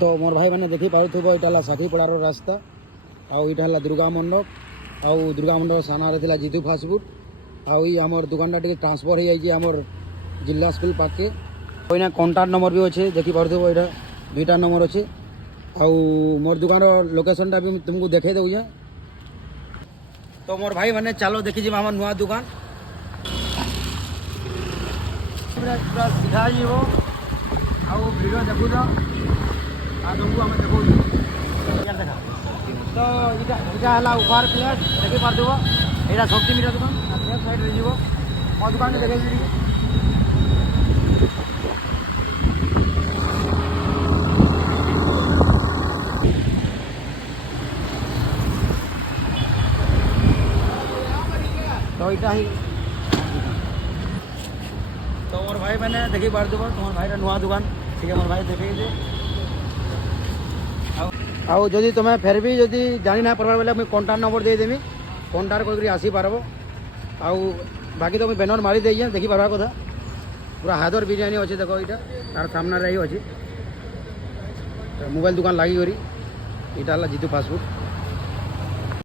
तो मोर भाई मैंने देखी पार्थुब यहाँ साथीपड़ार रास्ता आईटा है दुर्गा मंडप आउ दुर्गा मंडप सामने था जीतू फास्टफुड आमर दुकानटा टे ट्रांसफर हो जाए जिला स्कूल पाखे ना कॉन्टाक्ट नंबर भी अच्छे देखी पार्थुब यहाँ 2टा नंबर अच्छे आउ मोर दुकान लोकेशनटा भी तुमको देखे दूँ। तो मोर भाई मैंने चलो देखी जी आम नुआ दुकान पूरा सीधा जीव आउ भिड़ देखुच तुमको आम देखो देखा तो यहाँ है ओभार प्लेट देखी पार्थुब यहाँ शक्ति मीडिया दुकान लेफ्ट साइड रे जीव मो दुकान में देखे तो यहाँ ही तो मोर भाई मैंने देखी पार्थुब तुम भाई नुआ दुकान ठीक है मोर भाई देखे आउ जदि तुम्हें फिर भी जदि जानी ना पार्बार बेले मुझे कॉन्टाक्ट नंबर देदेमी कॉन्टाक्ट करके आसी पारब आउ बाकी तो मुझे बैनर मारी दे देखी पार्बार कथा पूरा हादर बिरियानी अच्छे देखो यहाँ तार सामने रही अच्छे मोबाइल दुकान लगी यहाँ है जीतू फास्टफुड।